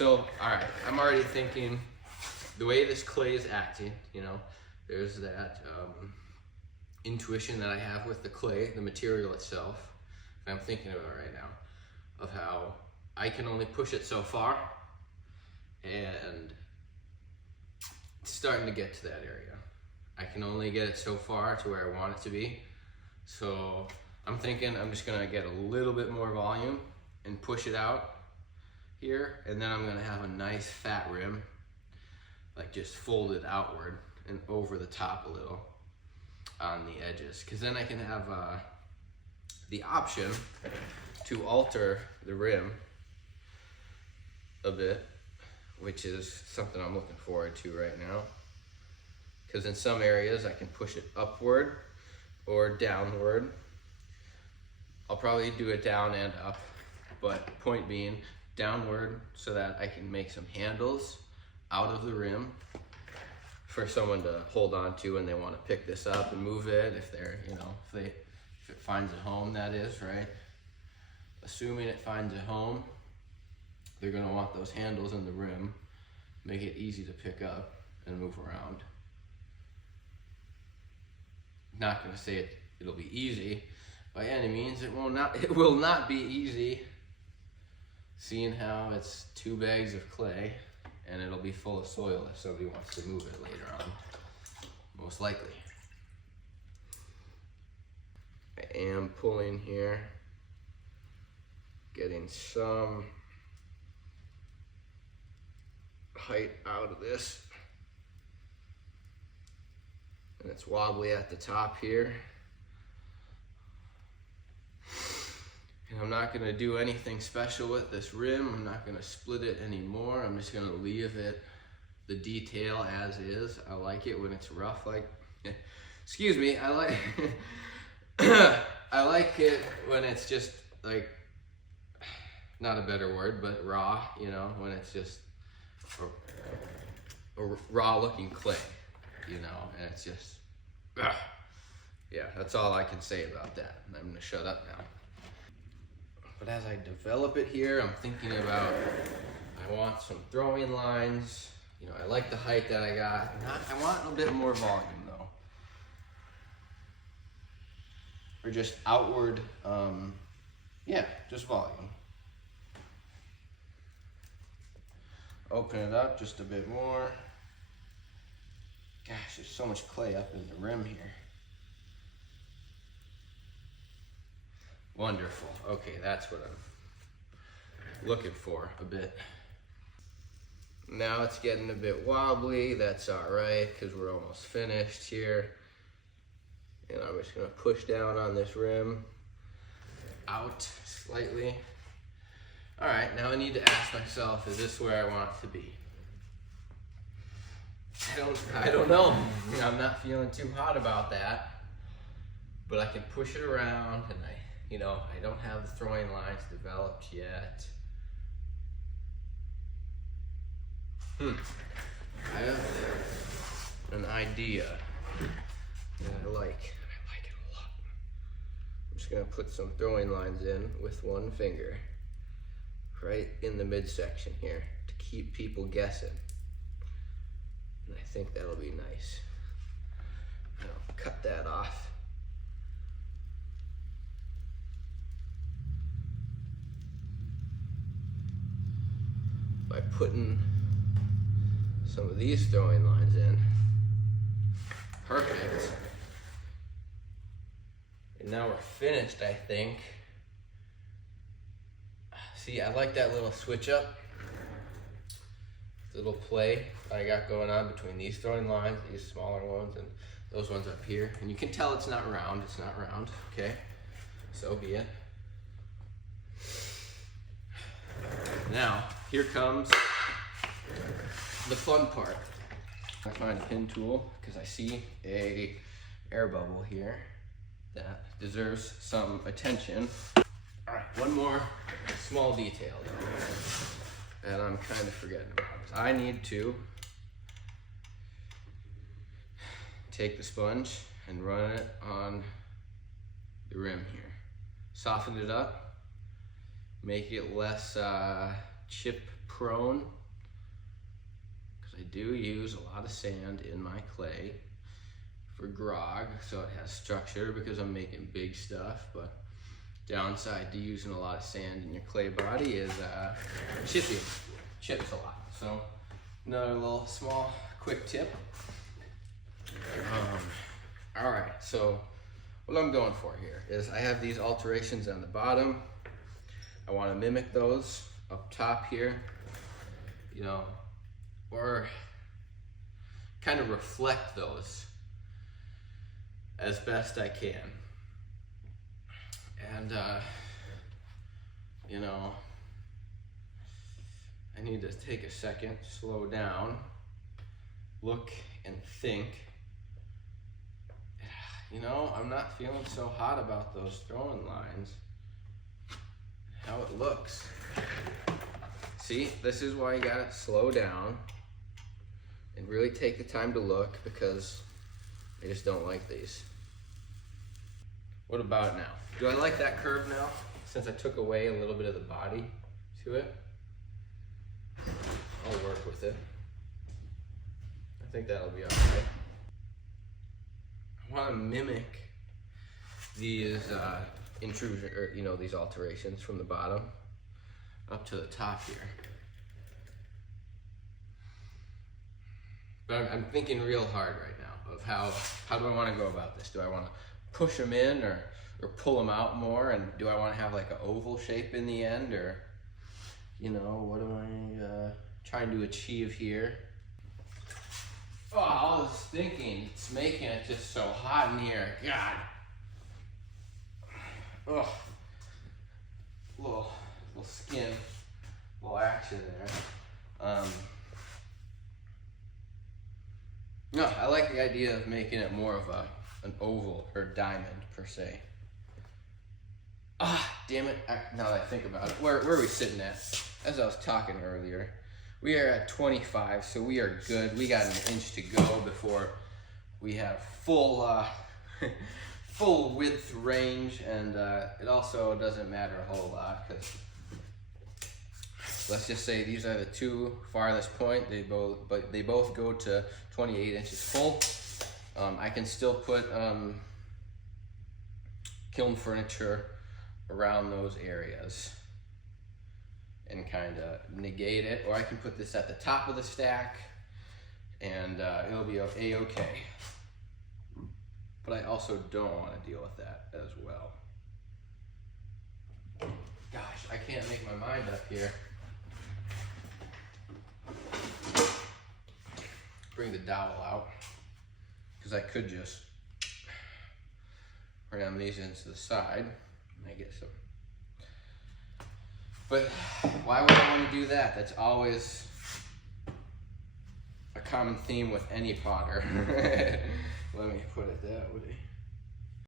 So, all right, I'm already thinking the way this clay is acting, you know, there's that intuition that I have with the clay, the material itself, that I'm thinking about right now, of how I can only push it so far, and it's starting to get to that area. I can only get it so far to where I want it to be. So I'm thinking I'm just gonna get a little bit more volume and push it out here, and then I'm gonna have a nice fat rim, like just folded outward and over the top a little on the edges, because then I can have the option to alter the rim a bit, which is something I'm looking forward to right now, because in some areas I can push it upward or downward. I'll probably do it down and up, but point being downward so that I can make some handles out of the rim for someone to hold on to when they want to pick this up and move it, if they're, you know, if it finds a home, that is, right? Assuming it finds a home, they're gonna want those handles in the rim, make it easy to pick up and move around. Not gonna say it'll be easy by any means. It will not be easy, seeing how it's 2 bags of clay, and it'll be full of soil if somebody wants to move it later on, most likely. I am pulling here, getting some height out of this, and it's wobbly at the top here. And I'm not gonna do anything special with this rim. I'm not gonna split it anymore. I'm just gonna leave it, the detail as is. I like it when it's rough, like, excuse me, I like, I like it when it's just like, not a better word, but raw, you know, when it's just a raw looking clay, you know, and it's just, yeah, that's all I can say about that. I'm gonna shut up now. But as I develop it here, I'm thinking about, I want some throwing lines. You know, I like the height that I got. I want a bit more volume though. Or just outward, yeah, just volume. Open it up just a bit more. Gosh, there's so much clay up in the rim here. Wonderful. Okay, that's what I'm looking for a bit. Now it's getting a bit wobbly. That's all right, because we're almost finished here. And I'm just gonna push down on this rim out slightly. All right, now I need to ask myself, is this where I want it to be? I don't know. I'm not feeling too hot about that, but I can push it around, and I don't have the throwing lines developed yet. I have an idea that I like it a lot. I'm just gonna put some throwing lines in with one finger, right in the midsection here, to keep people guessing. And I think that'll be nice. I'll cut that off. By putting some of these throwing lines in. Perfect. And now we're finished, I think. See, I like that little switch up. Little play I got going on between these throwing lines, these smaller ones, and those ones up here. And you can tell it's not round, okay? So be it. Now, here comes the fun part. I find a pin tool because I see a air bubble here that deserves some attention. All right, one more small detail though, that I'm kind of forgetting about. I need to take the sponge and run it on the rim here. Soften it up, make it less chip prone, because I do use a lot of sand in my clay for grog, so it has structure because I'm making big stuff. But downside to using a lot of sand in your clay body is chips a lot. So another little small quick tip. All right, so what I'm going for here is I have these alterations on the bottom. I want to mimic those up top here, you know, or kind of reflect those as best I can. And you know, I need to take a second, slow down, look and think. You know, I'm not feeling so hot about those throwing lines. How it looks. See, this is why you gotta slow down and really take the time to look, because I just don't like these. What about now? Do I like that curve now, since I took away a little bit of the body to it? I'll work with it. I think that'll be all right. I want to mimic these intrusion, or you know, these alterations from the bottom up to the top here. But I'm thinking real hard right now of how do I want to go about this? Do I want to push them in or pull them out more? And do I want to have like an oval shape in the end? Or, you know, what am I trying to achieve here? Oh, I was thinking, it's making it just so hot in here. God. Ugh. Little skin, little action there. No, I like the idea of making it more of an oval or diamond per se. Ah, damn it! Now that I think about it, where are we sitting at? As I was talking earlier, we are at 25, so we are good. We got an inch to go before we have full full width range, and it also doesn't matter a whole lot, because let's just say these are the two farthest point. They both go to 28 inches full. I can still put kiln furniture around those areas and kind of negate it, or I can put this at the top of the stack and it'll be a-okay. But I also don't want to deal with that as well. Gosh, I can't make my mind up here. Bring the dowel out, because I could just ram these into the side and I get some. But why would I want to do that? That's always a common theme with any potter. Let me put it that way.